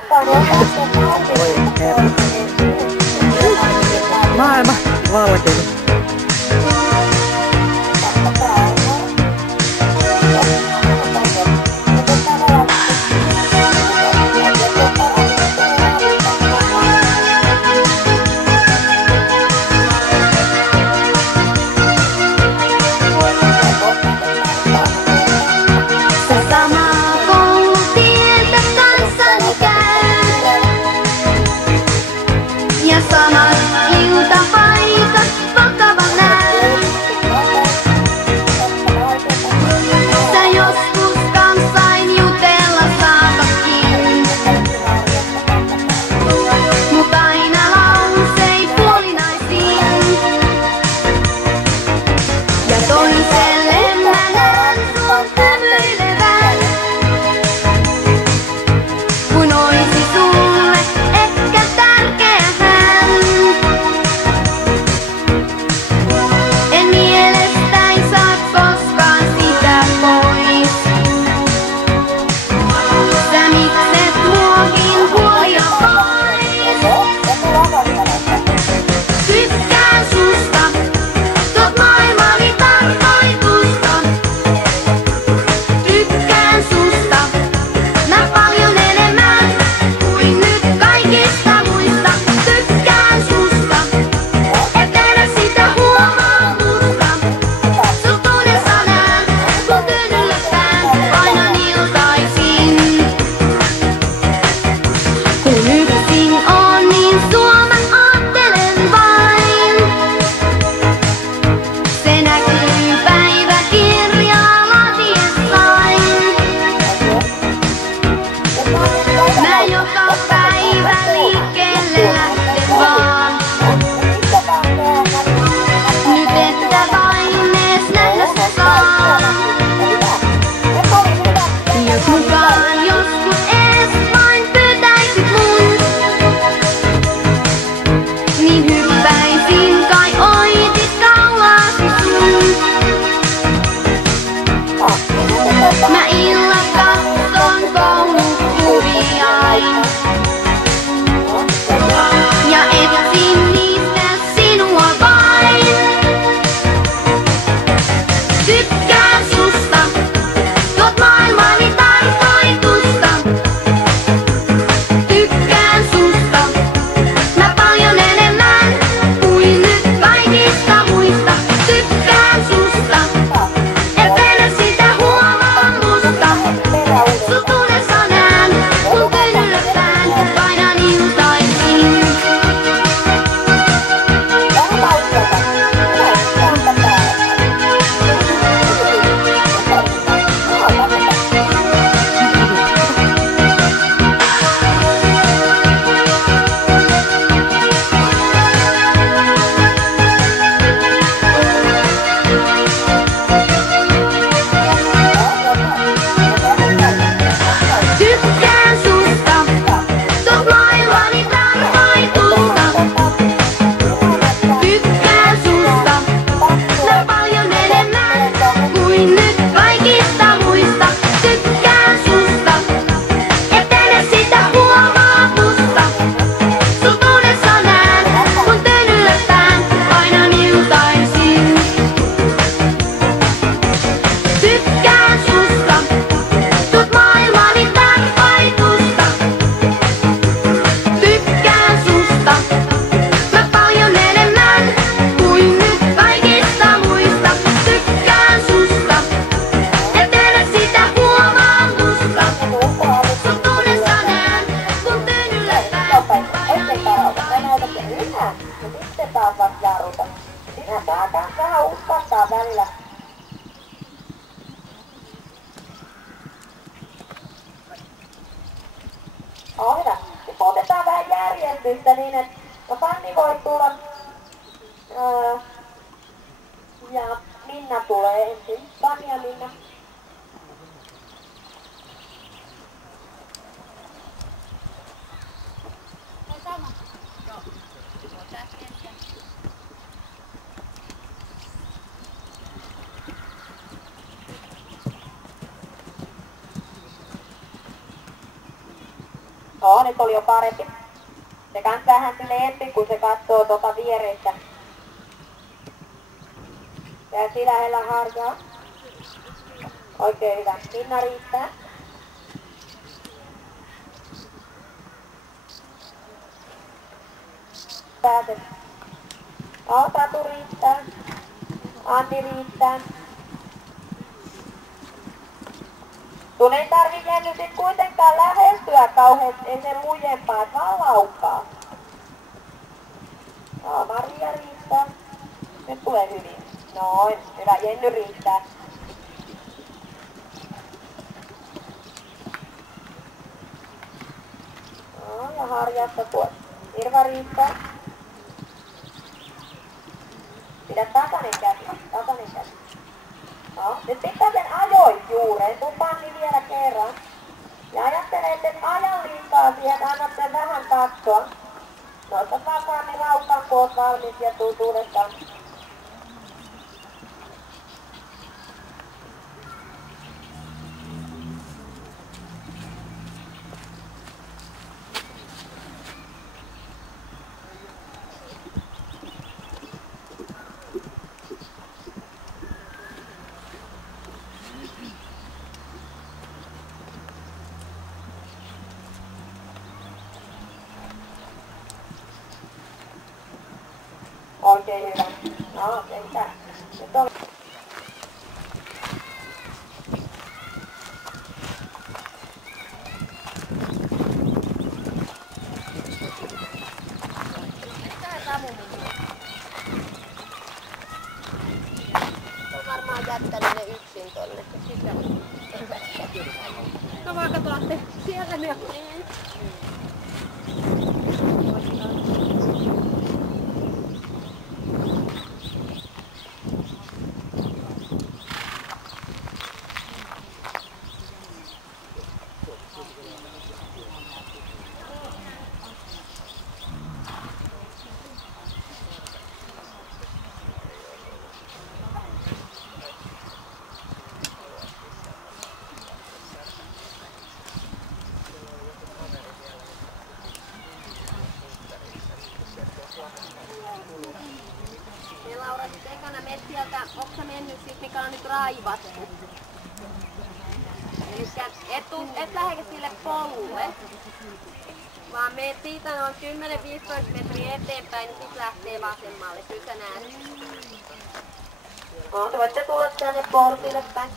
Voi herra. Maailma valkenut. Hyvä. Otetaan vähän järjestystä niin, että Fanni voi tulla ja Minna tulee ensin. Fanni ja Minna. nyt oli jo parempi. Se kans vähän leempi, kun se katsoo tuota viereistä. Käsi lähellä harjaa. Oikein hyvä. Minna riittää. Pääset. Tatu riittää. Anni riittää. Sun ei tarvi Jenny sit kuitenkaan lähestyä kauheasti, ei se lujempaa, et vaan laukkaa. Joo, Maria riittää. Nyt tulee hyvin. Noin, hyvä, Jenny riittää. No, ja harjasta tuot. Irva riittää. Pidä tasainen käsi, tasainen käsi. No, nyt pitää sen ajoit juureen, tuu Panni vielä kerran. Ja ajattele, että et ajan liikaa siihen, annat sen vähän katsoa. Noista vapaammin raukan, kun oot valmis ja tuut uudestaan. Oikein hyvä. No, sentään. Nyt on. On varmaan jättänyt ne yksin tonne. No vaan katsotte, siellä ne on. Ja Laura, sit ekana menet sieltä, onko sä mennyt sit, mikä on nyt raivattu? Elikkä et lähde sille polulle, vaan meet siitä noin 10-15 metriä eteenpäin, niin sit lähtee vasemmalle. Kyllä sä näet. No, te voitte tulla tänne portille päin.